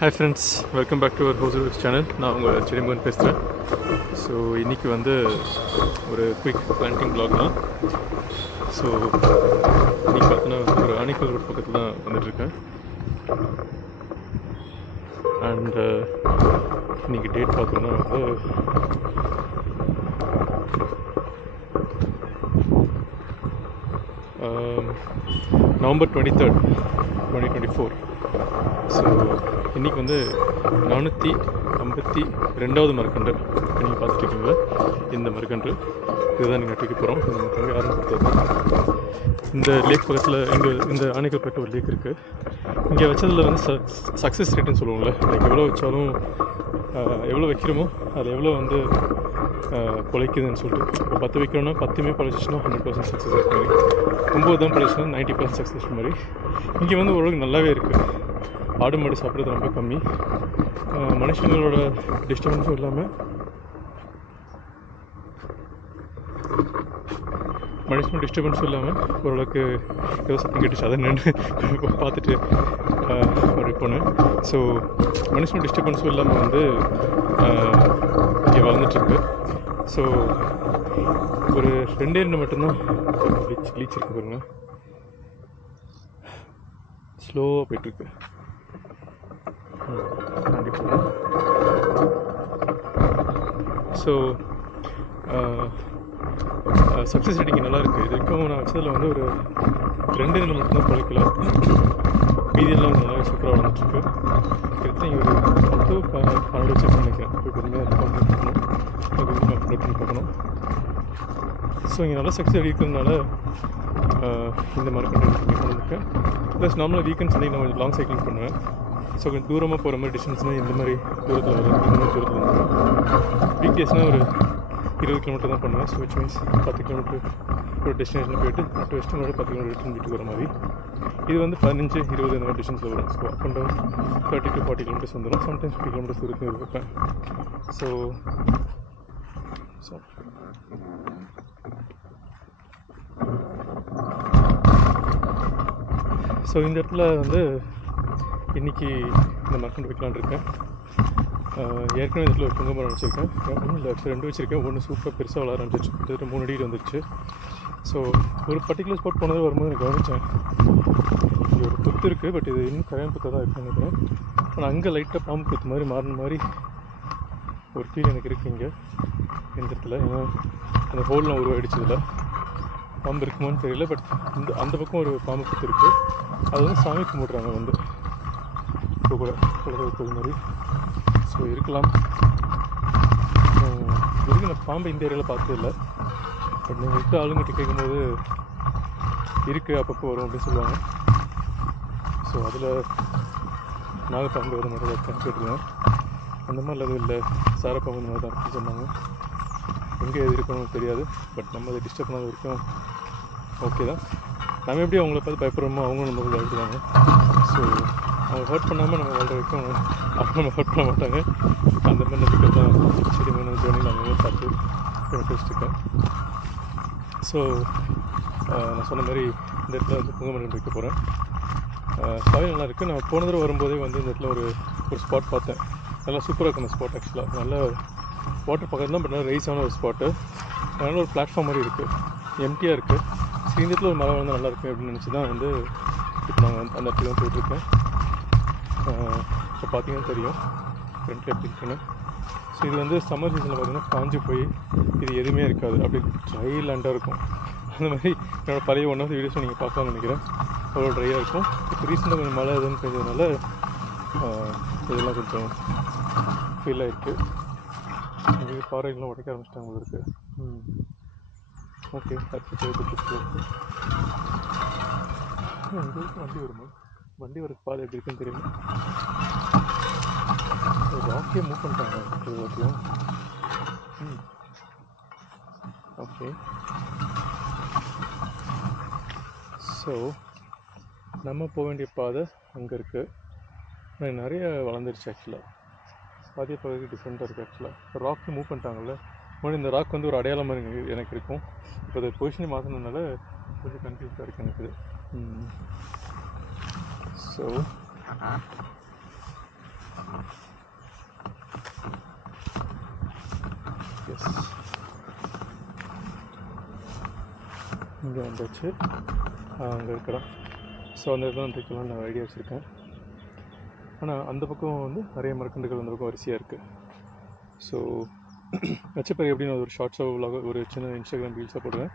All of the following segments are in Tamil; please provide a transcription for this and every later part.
Hi friends welcome back to our house channel நான் உங்கள் செடிமுகன் பேசுகிறேன் ஸோ இன்றைக்கி வந்து ஒரு குயிக் பிளான்டிங் பிளாக் தான். ஸோ இன்றைக்கி பார்த்தோன்னா வந்து ஒரு ஆணிக்கல் ரோட் பக்கத்தில் தான் வந்துட்டுருக்கேன். அண்டு uh, இன்றைக்கி டேட் பார்த்தோன்னா வந்து November twenty third twenty twenty four so இன்றைக்கி வந்து நானூற்றி ஐம்பத்தி ரெண்டாவது மரக்கன்று. நீங்கள் பார்த்துட்ருக்கீங்களா இந்த மரக்கன்று. இதுதான் நீங்கள் தூக்கி போகிறோம் நம்ம தங்க ஆரம்பித்தது இந்த லேக் பக்கத்தில் இங்கே இந்த ஆணைகள் பெற்ற ஒரு லேக் இருக்குது இங்கே வச்சதில் வந்து ச சக்ஸஸ் ரேட்டுன்னு சொல்லுவோம்ல. லைக் எவ்வளோ வச்சாலும் எவ்வளோ வைக்கிறோமோ அது எவ்வளோ வந்து பொழைக்குதுன்னு சொல்லிட்டு. இப்போ பத்து வைக்கிறோன்னா பத்துமே பழச்சிச்சுன்னா ஹண்ட்ரட் பர்சன்ட் சக்ஸஸ் ரேட் மாதிரி. ஒம்பது தான் பழச்சுன்னா நைன்ட்டி பர்சன்ட் சக்ஸஸ் மாதிரி. இங்கே வந்து ஓரளவுக்கு நல்லாவே இருக்குது ஆடு மாடு சாப்பிட்றது ரொம்ப கம்மி. மனுஷங்களோட டிஸ்டர்பன்ஸும் இல்லாமல் மனுஷனோட டிஸ்டர்பன்ஸும் இல்லாமல் ஓரளவுக்கு ஏதோ சத்தம் கேட்டுச்சு. அதை நின்று பார்த்துட்டு ஒரு பொண்ணு போனேன். ஸோ மனுஷனோட டிஸ்டர்பன்ஸும் இல்லாமல் வந்து இங்கே வளர்ந்துட்டுருக்கு. ஸோ ஒரு ரெண்டே ரெண்டு மட்டும்தான் லீச் லீச் இருக்கு பாருங்க. ஸ்லோவாக போயிட்டுருக்கு. So success rating uh, uh, நல்லாயிருக்கு இது வரைக்கும் நான் வச்சதில் வந்து ஒரு ரெண்டு இதில் மட்டும்தான் பழிக்கல மீதியெல்லாம் வந்து நல்லா சூப்பராக வளர்ந்துட்டுருக்கு. கிட்டத்தட்ட இங்கே ஒரு பத்து பன்னெண்டு வச்சு நினைக்கிறேன். இப்போ பொறுமையாக ரெக்கார்ட் பண்ணி வந்து நான் பண்ணி பார்க்கணும். ஸோ இங்கே நல்லா சக்ஸஸ் இருக்கிறதுனால uh, இந்த மாதிரி கண்டு பண்ணியிருக்கேன் ப்ளஸ் நார்மலாக வீக்கெண்ட்ஸ் வந்து நான் கொஞ்சம் லாங் சைக்கிளிங் பண்ணுவேன். ஸோ கொஞ்சம் தூரமாக போகிற மாதிரி டிஸ்டன்ஸ்னால் இந்த மாதிரி தூரத்தில் வரும் இந்த மாதிரி தூரத்தில் வரும் வீக் டேஸ்னால் ஒரு இருபது கிலோமீட்டர் தான் பண்ணுவேன். ஸோ விச் மீன்ஸ் பத்து கிலோமீட்டர் ஒரு டெஸ்டினேஷன் போயிட்டு அடுத்த வெஸ்ட் மறுபடியும் பத்து கிலோமீட்டர் ரிட்டர்ன் வீட்டுக்கு வர மாதிரி. இது வந்து பதினஞ்சு இருபது இந்த மாதிரி டிஸ்டன்ஸில் வரும். So up and down thirty to forty kilometres வந்துடும் சம்டைம்ஸ் ஃபிஃப்டி கிலோமீட்டர்ஸ் வரைக்கும் இருப்பேன் ஸோ ஸோ ஸோ இந்த இடத்துல வந்து இன்னைக்கு இந்த மரக்கண்டு வைக்கலான்னு இருக்கேன். ஏற்கனவே இதில் ஒரு புங்க மரம் வச்சுருக்கேன் ஒன்றும் இல்லை ரெண்டு வச்சுருக்கேன். ஒன்று சூப்பராக பெருசாக வளர ஆரம்பிச்சிச்சு கிட்டத்தட்ட மூணு அடி வந்துருச்சு. ஸோ ஒரு பர்டிகுலர் ஸ்பாட் போனது வரும்போது எனக்கு கவனித்தேன் இங்கே ஒரு புத்து இருக்குது பட் இது இன்னும் கல்யாண புத்தாக தான் இருக்குன்னு நினைக்கிறேன். ஆனால் அங்கே லைட்டாக பாம்பு புத்து மாதிரி மாறின மாதிரி ஒரு ஃபீல் எனக்கு இருக்குது இங்கே இந்த இடத்துல. ஏன்னா அந்த ஹோல்லாம் உருவாயிடுச்சதுல. பாம்பு இருக்குமான்னு தெரியல பட் இந்த அந்த பக்கம் ஒரு பாம்பு புத்து இருக்குது அது வந்து சாமி கும்பிட்றாங்க வந்து. இப்போ கூட குலதெய்வ மாதிரி. ஸோ இருக்கலாம். உம், இது நான் பாம்பை இந்த ஏரியாவில் பார்த்தது இல்லை. பட் நீங்கள் இருக்க ஆளுங்கிட்ட கேட்கும்போது இருக்குது அப்பப்போ வரும் அப்படின்னு சொல்லுவாங்க. ஸோ அதில் நாகப்பாம்பு வர மாதிரி தான் கேட்டுருந்தேன். அந்த மாதிரிலாம் எதுவும் இல்லை. சாரப்பாம்பு இந்த மாதிரி தான் அப்படின்னு சொன்னாங்க. எங்கே எது இருக்கணும் தெரியாது. பட் நம்ம அதை டிஸ்டர்ப் பண்ணாத வரைக்கும் ஓகே தான். நம்ம எப்படி அவங்கள பார்த்து பயப்படுறோமோ அவங்களும் நம்ம பயப்படுவாங்க. ஸோ அவங்க ஹர்ட் பண்ணாமல் நம்ம வாழ்ற வரைக்கும் அவங்க நம்ம ஹர்ட் பண்ண மாட்டாங்க. அந்த மாதிரி நம்பிக்கை தான் சரி மன ஜோனி நாங்கள் பார்த்து வச்சுருக்கேன் ஸோ நான் சொன்ன மாதிரி இந்த இடத்துல வந்து புங்கமரம் வைக்க போகிறேன் சாயில் நல்லா இருக்குது நான் போன தடவை வரும்போதே வந்து இந்த இடத்துல ஒரு ஒரு ஸ்பாட் பார்த்தேன். நல்லா சூப்பராக இருக்கும் அந்த ஸ்பாட் ஆக்சுவலாக நல்ல வாட்டர் பக்கத்தில் தான் பட் நல்லா ரைஸான ஒரு ஸ்பாட்டு அதனால் ஒரு பிளாட்ஃபார்ம் மாதிரி இருக்குது எம்டியாக இருக்குது சீந்தத்தில் ஒரு மரம் வந்து நல்லா இருக்கும் அப்படின்னு நினச்சி தான் வந்து இப்போ நாங்கள் வந்து அந்த இடத்துல போயிட்டுருக்கேன் இப்போ பார்த்தீங்கன்னா தெரியும். ஃப்ரண்ட்டில் எப்படி இருக்குன்னு ஸோ இது வந்து சம்மர் சீசனில் பார்த்தீங்கன்னா காஞ்சு போய் இது எதுவுமே இருக்காது. அப்படியே ட்ரை லேண்டாக இருக்கும். அந்த மாதிரி என்னோடய பழைய ஒன் ஆஃப் நீங்கள் பார்க்கலாம்னு நினைக்கிறேன். அவ்வளோ ட்ரையாக இருக்கும். இப்போ ரீசெண்டாக கொஞ்சம் மழை எதுன்னு பெஞ்சதுனால இதெல்லாம் கொஞ்சம் ஃபீல் ஆகிருக்கு இங்கே பாறைகள்லாம் உடைக்க ஆரம்பிச்சிட்டாங்க போல இருக்கு. ம். ஓகே அடுத்து வண்டி வருமா? வண்டி ஒரு பாதை எப்படி இருக்குன்னு தெரியல. ராக்கியை மூவ் பண்ணிட்டாங்க. ம். ஓகே. ஸோ நம்ம போக வேண்டிய பாதை அங்கே இருக்குது நிறைய வளர்ந்துருச்சு ஆக்சுவலாக பாதிய பகுதி டிஃப்ரெண்ட்டாக இருக்குது ஆக்சுவலாக ராக்கு மூவ் பண்ணிட்டாங்கல்ல. முன்னாடி இந்த ராக் வந்து ஒரு அடையாளம் மாதிரி எனக்கு- எனக்கு இருக்கும். இப்போ அதை பொசிஷனை மாற்றினதுனால கொஞ்சம் கன்ஃபியூஸாக இருக்குது எனக்கு. ஸோ எஸ் இங்கே வந்துச்சு. அங்கே இருக்கலாம். ஸோ அந்த இடத்துல இருக்கலாம். நான் ஐடியா வச்சுருக்கேன். ஆனால் அந்த பக்கம் வந்து நிறைய மரக்கண்டுகள் அந்த பக்கம் வரிசையாக இருக்குது ஸோ வச்சப்பறி எப்படின்னு ஒரு ஷார்ட்ஸாக ஒரு சின்ன இன்ஸ்டாகிராம் ரீல்ஸாக போடுவேன்.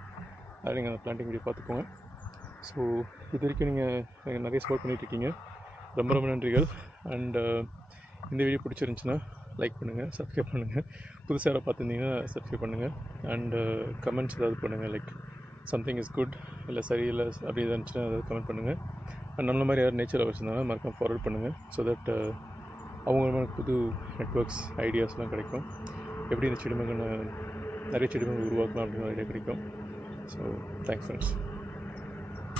அதை நீங்கள் அந்த பிளான்டிங் வீடியோ பார்த்துக்கோங்க. ஸோ இது வரைக்கும் நீங்கள் நிறைய சப்போர்ட் பண்ணிகிட்ருக்கீங்க ரொம்ப ரொம்ப நன்றிகள். அண்டு uh, இந்த வீடியோ பிடிச்சிருந்துச்சுன்னா லைக் பண்ணுங்கள் சப்ஸ்கிரைப் பண்ணுங்கள் புதுசாக யாரை பார்த்துருந்தீங்கன்னா சப்ஸ்கிரைப் பண்ணுங்கள் அண்டு கமெண்ட்ஸ் uh, ஏதாவது பண்ணுங்கள் லைக் சம்திங் இஸ் குட் இல்லை சரியில்லை அப்படி எதாவது இருந்துச்சுன்னா ஏதாவது கமெண்ட் பண்ணுங்கள் அண்ட் நம்மள மாதிரி யாரும் நேச்சர் வச்சுருந்தாங்கன்னா மறக்காம ஃபார்வர்ட் பண்ணுங்கள் ஸோ தட் அவங்க புது நெட்ஒர்க்ஸ் ஐடியாஸ்லாம் கிடைக்கும். எப்படி இந்த செடிமங்கன்னு நிறைய செடிமங்கள் உருவாக்கலாம் அப்படின்னு ஐடியா கிடைக்கும். So thanks friends